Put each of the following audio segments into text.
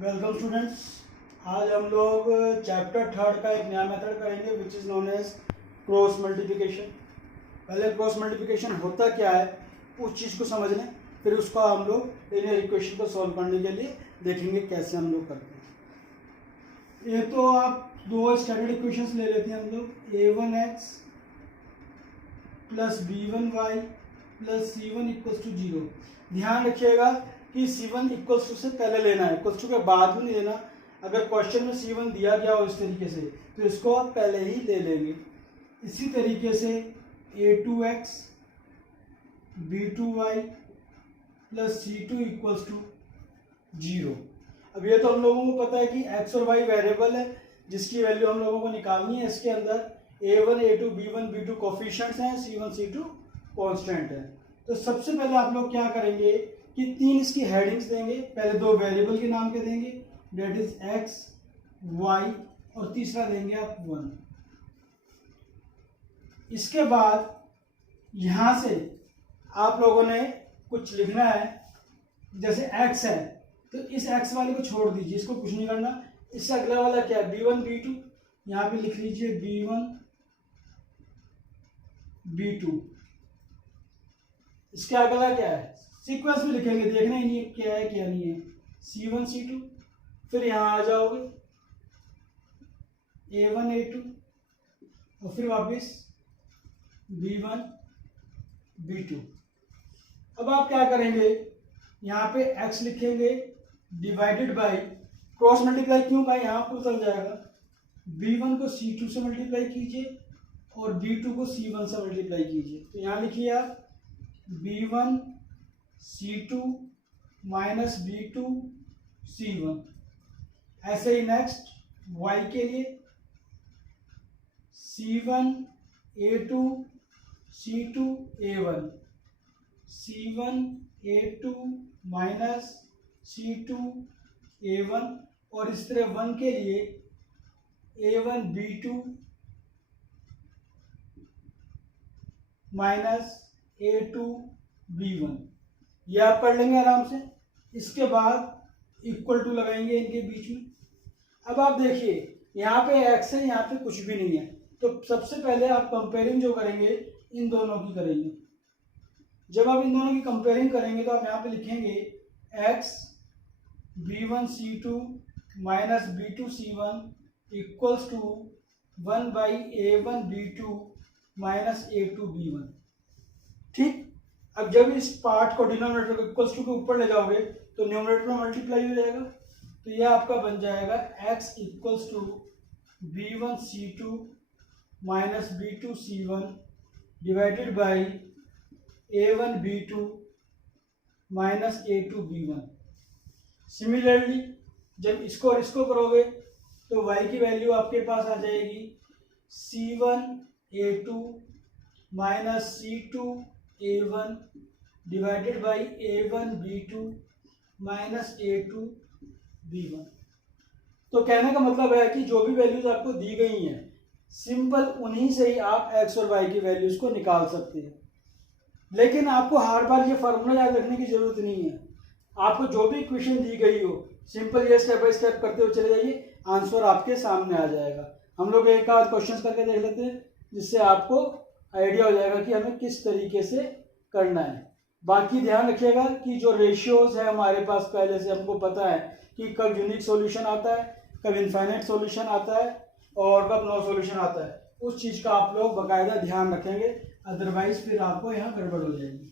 Welcome students. आज हम लोग चैप्टर 3 का एक नया मेथड करेंगे which is known as cross multiplication. पहले क्रॉस मल्टीप्लिकेशन होता क्या है उस चीज़ को समझ लें, फिर उसका हम लोग लीनियर इक्वेशन को सॉल्व करने के लिए देखेंगे कैसे हम लोग करते हैं। ये तो आप दो स्टैंडर्ड इक्वेशंस ले लेते हैं हम लोग, a1x plus b1y plus c1 equals to 0। ध्यान रखिएगा कि c1 इक्वल्स टू से पहले लेना है, इक्वल्स टू के बाद में नहीं लेना। अगर क्वेश्चन में c1 दिया गया हो इस तरीके से तो इसको आप पहले ही ले लेंगे। इसी तरीके से a2x b2y plus c2 equals to 0। अब ये तो हम लोगों को पता है कि x और y वेरिएबल है जिसकी वैल्यू हम लोगों को निकालनी है। इसके अंदर a1 a2 b1 b2 coefficients हैं, c1 c2 कांस्टेंट है। तो सबसे पहले आप लोग क्या करेंगे कि तीन इसकी हेडिंग्स देंगे। पहले दो वेरिएबल के नाम के देंगे, डेट इज x y, और तीसरा देंगे आप 1। इसके बाद यहां से आप लोगों ने कुछ लिखना है, जैसे x है तो इस x वाले को छोड़ दीजिए, इसको कुछ नहीं करना। इससे अगला वाला क्या है, b1 b2, यहाँ पे लिख लीजिए b1 b2। इसके अगला क्या है, सीक्वेंस में लिखेंगे, देखना ही नहीं क्या है क्या नहीं है, c1 c2। फिर यहाँ आ जाओगे a1 a2 और फिर वापस b1 b2। अब आप क्या करेंगे, यहाँ पे x लिखेंगे डिवाइडेड बाय, क्रॉस मल्टीप्लाई क्यों का यहाँ पर चल जाएगा, b1 को c2 से मल्टीप्लाई कीजिए और b2 को c1 से मल्टीप्लाई कीजिए। तो यहाँ लिखिए आप b1 c2 minus b2 c1। ऐसे ही नेक्स्ट y के लिए c1 a2 c2 a1, c1 a2 minus c2 a1, और इस तरह 1 के लिए a1 b2 minus a2 b1। ये आप पढ़ लेंगे आराम से। इसके बाद इक्वल टू लगाएंगे इनके बीच में। अब आप देखिए यहाँ पे x है, यहाँ पे कुछ भी नहीं है, तो सबसे पहले आप कंपेयरिंग जो करेंगे इन दोनों की करेंगे। जब आप इन दोनों की कंपेयरिंग करेंगे तो आप यहाँ पे लिखेंगे x b1 c2 minus b2 c1 equals to 1 by a1 b2 minus a2 b1। ठीक। अब जब इस पार्ट को डिनोमिनेटर को इक्वल्स टू के ऊपर ले जाओगे तो न्यूमरेटर में मल्टीप्लाई हो जाएगा। तो यह आपका बन जाएगा x equals to b1 c2 minus b2 c1 divided by a1 b2 minus a2 b1। Similarly जब इसको और इसको करोगे तो y की वैल्यू आपके पास आ जाएगी c1 a2 minus c2 a1 divided by a1 b2 minus a2 b1। तो कहने का मतलब है कि जो भी वैल्यूज आपको दी गई हैं सिंपल उन्हीं से ही आप x और y की वैल्यूज को निकाल सकते हैं। लेकिन आपको हर बार ये फार्मूला याद रखने की जरूरत नहीं है। आपको जो भी इक्वेशन दी गई हो सिंपल ये स्टेप बाय स्टेप करते हुए चले जाइए, आंसर आपके सामने आ जाएगा। हम लोग एक आध क्वेश्चन करके देख लेते हैं जिससे आपको आइडिया हो जाएगा कि हमें किस तरीके से करना है। बाकी ध्यान रखिएगा कि जो रेशियोज है हमारे पास पहले से हमको पता है कि कब यूनिक सॉल्यूशन आता है, कब इनफाइनाइट सॉल्यूशन आता है और कब नो सॉल्यूशन आता है। उस चीज़ का आप लोग बाकायदा ध्यान रखेंगे, अदरवाइज फिर आपको यहाँ गड़बड़ हो जाएगी।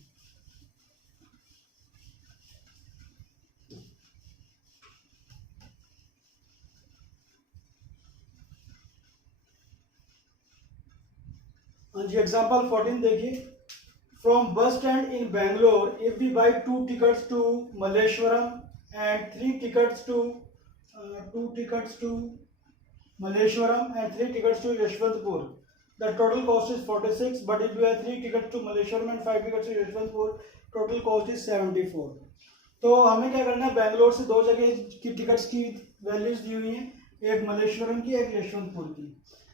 हाँ जी, एग्जाम्पल 14 देखिए। From bus stand in Bangalore if we buy 2 tickets to Malleshwaram and 3 tickets to Malleshwaram and 3 tickets to Yeshwantpur. The total cost is 46, but if you have 3 tickets to Malleshwaram and 5 tickets to Yeshwantpur, total cost is 74. तो हमें क्या करना है, बैंगलोर से दो जगह की tickets की वैल्यूज दी हुई हैं, एक मल्लेश्वरम की एक यशवंतपुर की।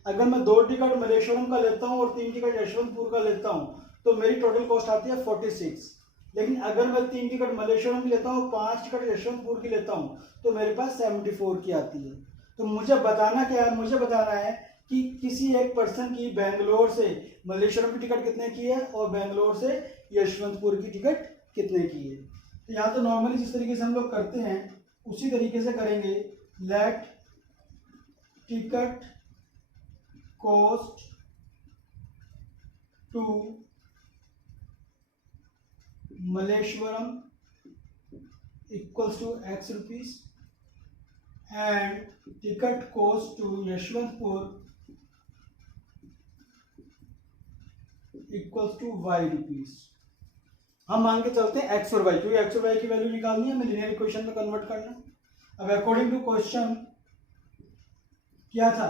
अगर मैं 2 टिकट मल्लेश्वरम का लेता हूँ और 3 टिकट यशवंतपुर का लेता हूँ तो मेरी टोटल कॉस्ट आती है 46। लेकिन अगर मैं 3 टिकट मलेश्वरम की लेता हूँ, 5 टिकट यशवंतपुर की लेता हूँ, तो मेरे पास 74 की आती है। तो मुझे बताना क्या है, मुझे बताना है कि किसी एक पर्सन की बेंगलोर से मलेश्वरम की टिकट कितने की है और बेंगलोर से यशवंतपुर की टिकट कितने की है। तो यहाँ तो नॉर्मली जिस तरीके से हम लोग करते हैं उसी तरीके से करेंगे। Let ticket cost to Malleshwaram equals to x rupees and ticket cost to Yeshwantpur equals to y rupees. हम मान के चलते हैं x और y, क्योंकि x और y की वैल्यू निकालनी है, हमें लीनियर इक्वेशन में कन्वर्ट करना है। अब अकॉर्डिंग टू क्वेश्चन क्या था,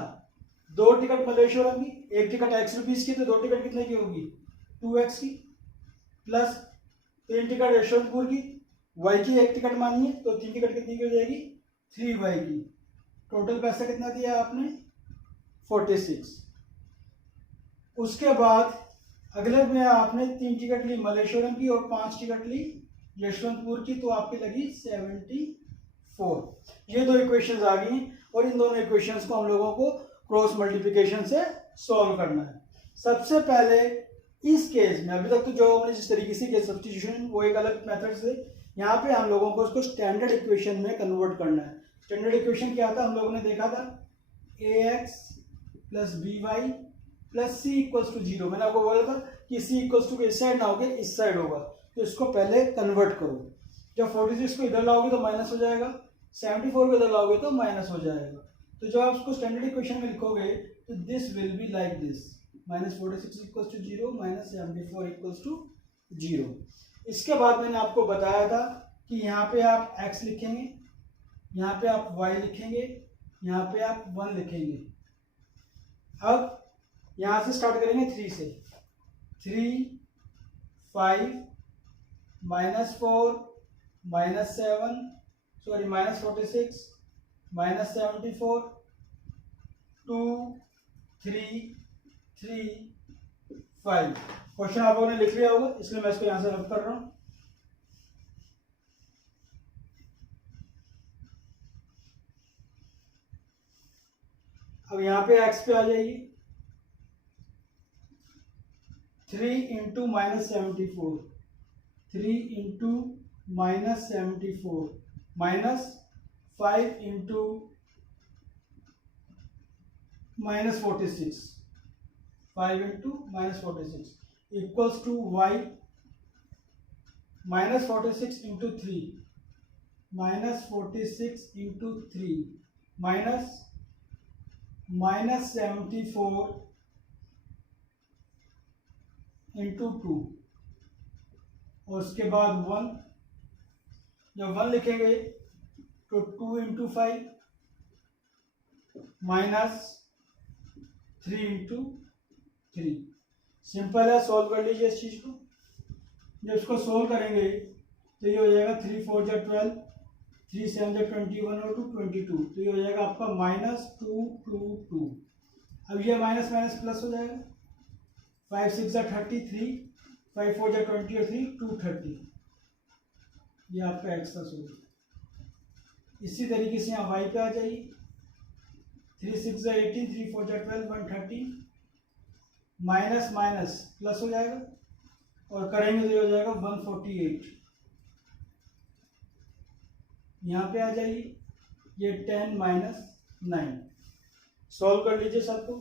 2 टिकट मलेश्वरम की, 1 टिकट x रुपीज की, तो 2 टिकट कितने की होगी 2x की, प्लस 3 टिकट यशवंतपुर की, y की 1 टिकट मानिए तो 3 टिकट कितनी की हो जाएगी 3y की। टोटल पैसा कितना दिया आपने 46। उसके बाद अगले में आपने 3 टिकट ली मलेश्वरम की और 5 टिकट ली यशवंतपुर की, तो आपकी लगी 74। ये 2 इक्वेशंस आ गई और इन दोनों इक्वेशंस को हम लोगों को क्रॉस मल्टीप्लिकेशन से सॉल्व करना है। सबसे पहले इस केस में अभी तक तो जो हमने जिस तरीके से किया सब्स्टिट्यूशन वो एक अलग मेथड से, यहाँ पे हम लोगों को उसको स्टैंडर्ड इक्वेशन में कन्वर्ट करना है। स्टैंडर्ड इक्वेशन क्या था, हम लोगों ने देखा था ax plus by plus c equals to 0। मैंने आपको बोला था कि c इक्वल्स टू इस साइड ना होकर इस साइड होगा, तो इसको पहले कन्वर्ट करो। जब 46 को इधर लाओगे तो माइनस हो जाएगा, 74 को इधर लाओगे तो माइनस हो जाएगा। तो जब आप उसको स्टैंडर्ड इक्वेशन में लिखोगे तो this will be like this, -46 equals to 0 -74 equals to 0। इसके बाद मैंने आपको बताया था कि यहाँ पे आप x लिखेंगे, यहाँ पे आप y लिखेंगे, यहाँ पे आप 1 लिखेंगे। अब यहाँ से स्टार्ट करेंगे 3 से, 3 5 -4 -7 सॉरी -46 -74 2 3 3 5। क्वेश्चन आप लोगों ने लिख लिया होगा, इसलिए मैं इसको यहाँ से रब कर रहा हूँ। अब यहाँ पे x पे आ जाइए, 3 into -74, 3 into -74 minus 5 into -46, 5 into -46 equals to y -46 into 3 -46 into 3 minus -74 into 2 और उसके बाद 1। जब 1 लिखेंगे तो 2 इंटू 5 माइनस 3 इंटू 3। सिंपल है, सॉल्व कर लीजिए इस चीज को। जब इसको सॉल्व करेंगे तो ये हो जाएगा 3 4 जा 12, 3 7 जा 21 और 2 22, तो ये हो जाएगा आपका -222। अब ये माइनस माइनस प्लस हो जाएगा, 5 6 जा 33, 5 4 जा 20 और 3 230। ये आपका एक्स का सोल्व। इसी तरीके से यहाँ y पे आ जाइए, 3 6 जा 18, 3 4 जा 12, 130 माइनस माइनस प्लस हो जाएगा और करेंगे तो ये हो जाएगा 148। यहाँ पे आ जाइए, ये 10 - 9। सॉल्व कर लीजिए सबको।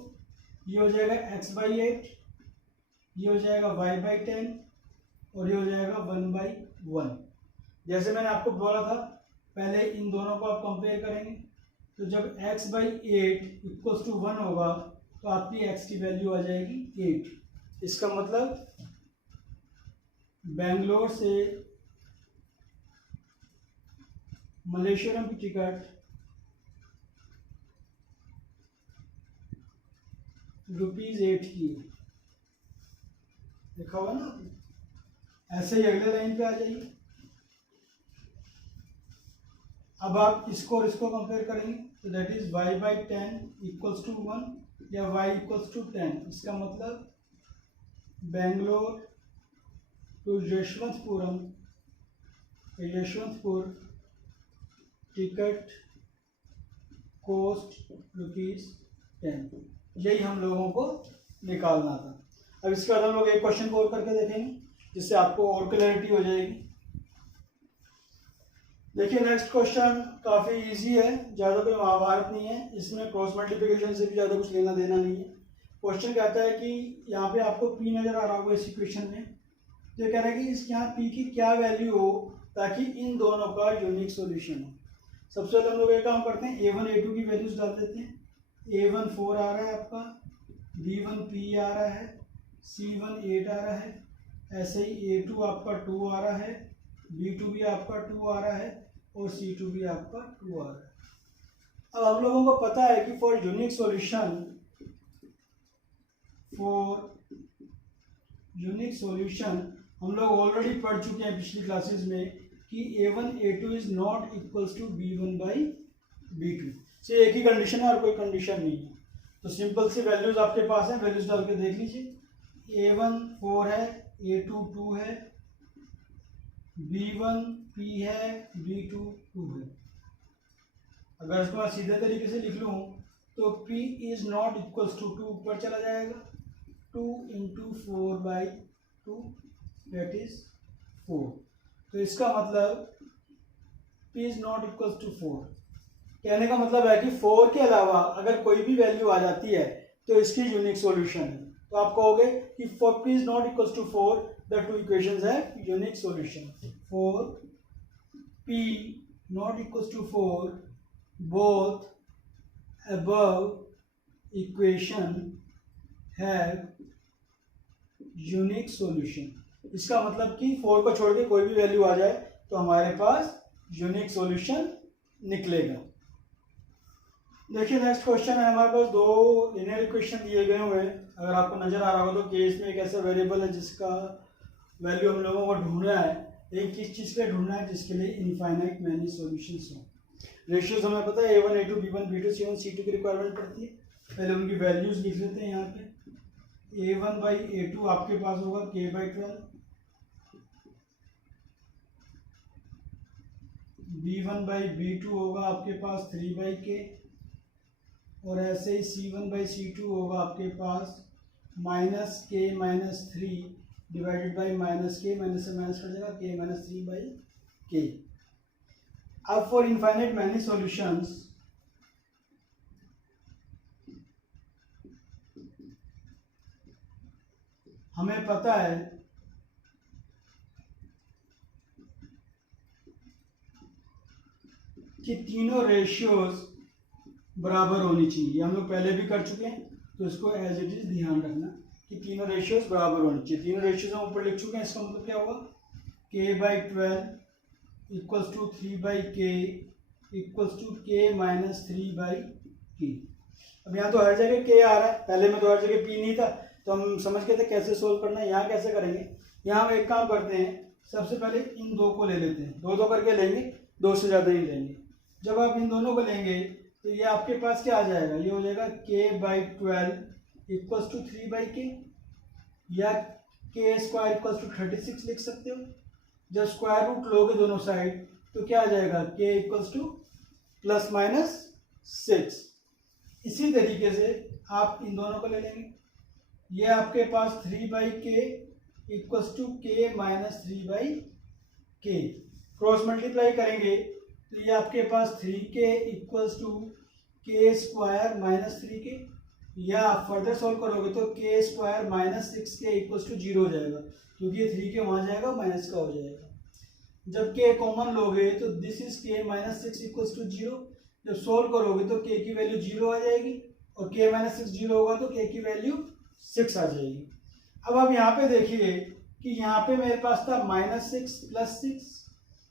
ये हो जाएगा x/8, ये हो जाएगा y/10 और ये हो जाएगा 1/1। जैसे मैंने आपको बोला था, पहले इन दोनों को आप कंपेयर करेंगे, तो जब x/8 इक्वल्स टू 1 होगा तो आपकी x की वैल्यू आ जाएगी 8। इसका मतलब बेंगलोर से मलेश्वरम की टिकट ₹8 की लिखा हुआ ना। ऐसे ही अगले लाइन पे आ जाइए। अब आप इसको और इसको कंपेयर करेंगे तो that is y/10 equals to 1 या y इक्वल्स टू 10। इसका मतलब Bangalore to Yeshwantpur, ticket cost ₹10। यही हम लोगों को निकालना था। अब इसके बाद हम लोग एक क्वेश्चन को और करके देखेंगे जिससे आपको और क्लैरिटी हो जाएगी। देखिए नेक्स्ट क्वेश्चन काफ़ी इजी है, ज़्यादा कोई महाभारत नहीं है, इसमें क्रॉस मल्टीप्लिकेशन से भी ज़्यादा कुछ लेना देना नहीं है। क्वेश्चन कहता है कि यहाँ पे आपको P नज़र आ रहा होगा इस इक्वेशन में, तो ये कह रहा है कि इस यहाँ P की क्या वैल्यू हो ताकि इन दोनों का यूनिक सॉल्यूशन हो। सबसे पहले हम लोग एक काम करते हैं, A1 A2 की वैल्यूज डाल देते हैं। A1 4 आ रहा है आपका, B1 P आ रहा है, C1 8 आ रहा है, ऐसे ही A2 आपका 2 आ रहा है, B2 भी आपका 2 आ रहा है और C2 भी आपका 2 आ रहा है। अब हम लोगों को पता है कि फॉर यूनिक सॉल्यूशन हम लोग ऑलरेडी पढ़ चुके हैं पिछली क्लासेस में कि A1 A2 is not equals to B1 by B2 से एक ही कंडीशन है और कोई कंडीशन नहीं है। तो सिंपल सी वैल्यूज आपके पास है, वैल्यूज डाल के देख लीजिए। A1 4 है, A2 2 है, B1 P है, B2 2 है। अगर इसको मैं सीधे तरीके से लिख लूँ तो P is not equals to 2 ऊपर चला जाएगा, 2 इंटू 4/2 दैट इज 4। तो इसका मतलब P is not equals to 4, कहने का मतलब है कि 4 के अलावा अगर कोई भी वैल्यू आ जाती है तो इसकी यूनिक सॉल्यूशन है। तो आप कहोगे कि for P is not equals to 4 the two equations have unique solution। for P not equals to 4 both above equation have unique solution। इसका मतलब कि 4 को छोड़ के कोई भी वैल्यू आ जाए तो हमारे पास यूनिक सॉल्यूशन निकलेगा। देखिए नेक्स्ट क्वेश्चन है, हमारे पास दो लिनियर इक्वेशन दिए गए हुए हैं। अगर आपको नजर आ रहा होगा तो केस में एक ऐसा वेरिएबल है जिसका वैल्यू हम लोगों को ढूंढना है। एक किस चीज़ के ढूंढना है, जिसके लिए इनफाइनाइट मैनी सॉल्यूशंस हो। रेशियोज हमें पता है A1 A2 B1 B2 C1 C2 की रिक्वायरमेंट पड़ती है। पहले उनकी वैल्यूज लिख लेते हैं यहाँ पे। A1 बाई A2 आपके पास होगा K/12, B1 बाई B2 होगा आपके पास 3/K, और ऐसे ही C1 बाई C2 होगा आपके पास -K-3 divided by -K, minus से माइनस कट जाएगा, K-3/K। अब फॉर इनफाइनाइट मैनी सॉल्यूशंस हमें पता है कि तीनों रेशियोज बराबर होनी चाहिए। हम लोग पहले भी कर चुके हैं, तो इसको एज इट इज ध्यान रखना कि तीनों रेशियोज बराबर होनी चाहिए। तीनों रेशियोज हम ऊपर लिख चुके हैं, इसका मतलब क्या होगा, K/12 equals to 3/K equals to K-3/K। अब यहाँ तो हर जगह K आ रहा है, पहले में तो हर जगह P नहीं था, तो हम समझ गए थे कैसे सोल्व करना है। यहाँ कैसे करेंगे, यहाँ हम एक काम करते हैं, सबसे पहले इन दो को ले लेते हैं, दो करके लेंगे, दो से ज़्यादा ही लेंगे। जब आप इन दोनों को लेंगे तो ये आपके पास क्या आ जाएगा, ये हो जाएगा K/12 इक्वल्स टू 3/K, या K² इक्वल्स टू 36 लिख सकते हो। जब स्क्वायर रूट लोगे दोनों साइड तो क्या आ जाएगा, K इक्वल्स टू ±6। इसी तरीके से आप इन दोनों को ले लेंगे, ये आपके पास 3/K equals to K-3/K। Cross multiply करेंगे तो ये आपके पास 3K equals to K² -3K, या फर्दर सॉल्व करोगे तो K² -6K इक्वल्स टू 0 हो जाएगा, क्योंकि ये 3K वहाँ जाएगा, माइनस का हो जाएगा। जब K कॉमन लोगे तो this is K -6 equals to 0। जब सोल्व करोगे तो K की वैल्यू 0 आ जाएगी, और K -6 0 होगा तो K की वैल्यू 6 आ जाएगी। अब आप यहाँ पे देखिए कि यहाँ पे मेरे पास था -6 + 6,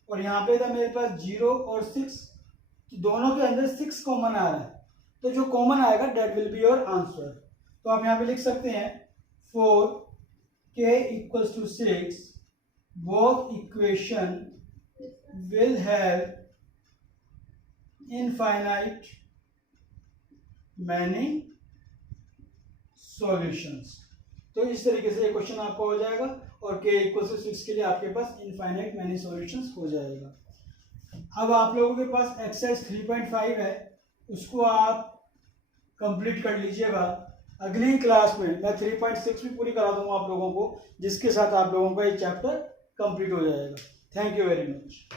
और यहाँ पे था मेरे पास 0 और 6, तो दोनों के अंदर 6 कॉमन आ रहा है, तो जो कॉमन आएगा that will be your answer. तो आप यहाँ पे लिख सकते हैं 4K equals to 6 both equation will have infinite many solutions. तो इस तरीके से ये क्वेश्चन आपका हो जाएगा और k इक्वल टू 6 के लिए आपके पास इनफाइनाइट मैनी सॉल्यूशंस हो जाएगा। अब आप लोगों के पास एक्सरसाइज 3.5 है, उसको आप कंप्लीट कर लीजिएगा। अगली क्लास में मैं 3.6 भी पूरी करा दूंगा आप लोगों को, जिसके साथ आप लोगों का ये चैप्टर कंप्लीट हो जाएगा। Thank you very much.